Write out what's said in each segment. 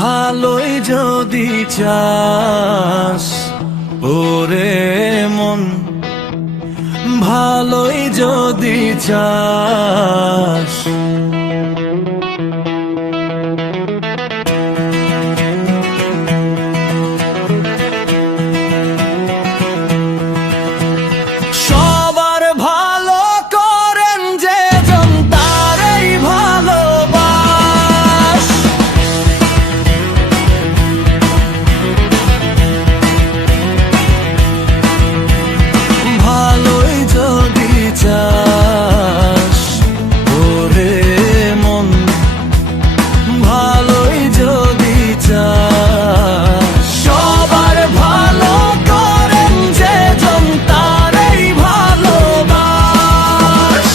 ভালোই যদি চাস ওরে মন, ভালোই যদি চাস, সবার ভালো করেন যে জন তারই ভালোবাস। ভালোই যদি চাস ওরে মন, ভালোই যদি চাস, সবার ভালো করেন যে জন তারই ভালোবাস।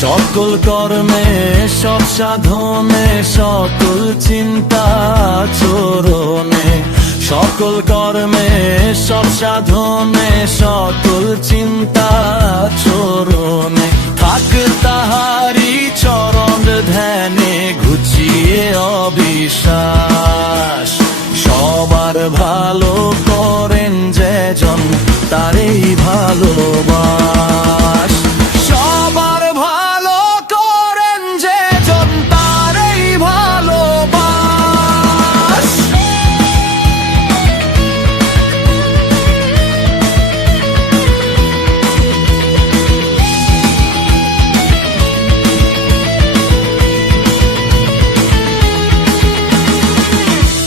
সকল কর্মে সব সাধনে সকল চিন্তা চরণে, সকল কর্মে সব সাধনে সকল চিন্তা চরণে, থাক তাহারি চরণ ধ্যানে ঘুচিয়ে অবিশ্বাস। সবার ভালো করেন যে জন তারই ভালোবাস। সবার ভালো করেন যে জন তারই ভালোবাস।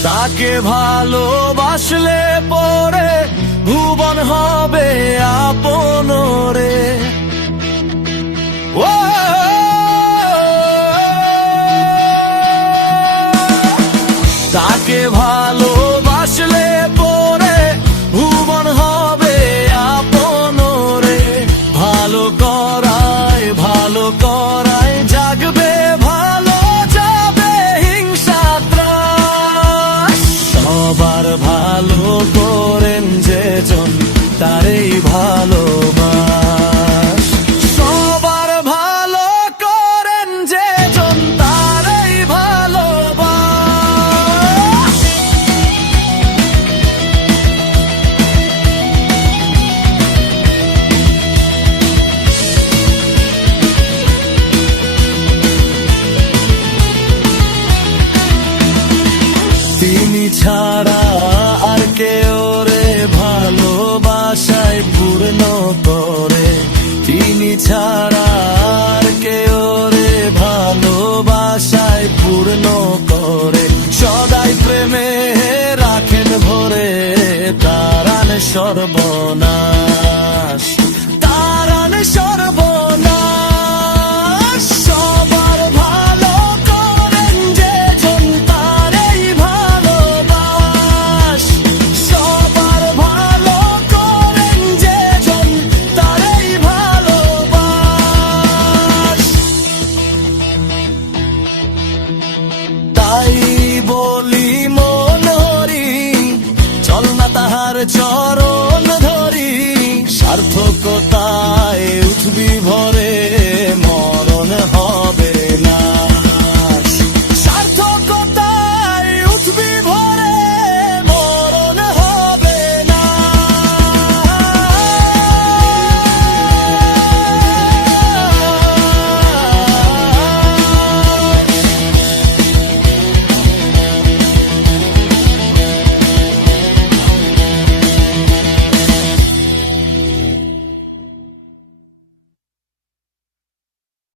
তাকে ভালোবাসলে পরে ভুবন হবে আপন রে। ও তাকে ভালোবাসলে পরে ভুবন হবে আপন রে। ভালো করায় জাগবে ভালো যাবে হিংসা ত্রাস। সবার ভালো করেন যে জন তারই ভালোবাস। সবার ভালো করেন যে জন তারই ভালোবাস। তিনি ছাড়া আর কেউ রে ভালোবাসায় পূর্ণ করে। তিনি ছাড়া আর কেউ রে ভালোবাসায় পূর্ণ করে। সদাই প্রেমে রাখেন ভরে তারান সর্বনাশ, তারান সর্বনাশ। সবার ভালো করেন যে জন তারই ভালোবাস। সবার ভালো করেন যে জন তারই ভালোবাস। তাই বলি মন হরি, চল না তাহার চরণ ধরি। সার্থকতায় উঠবি ভরে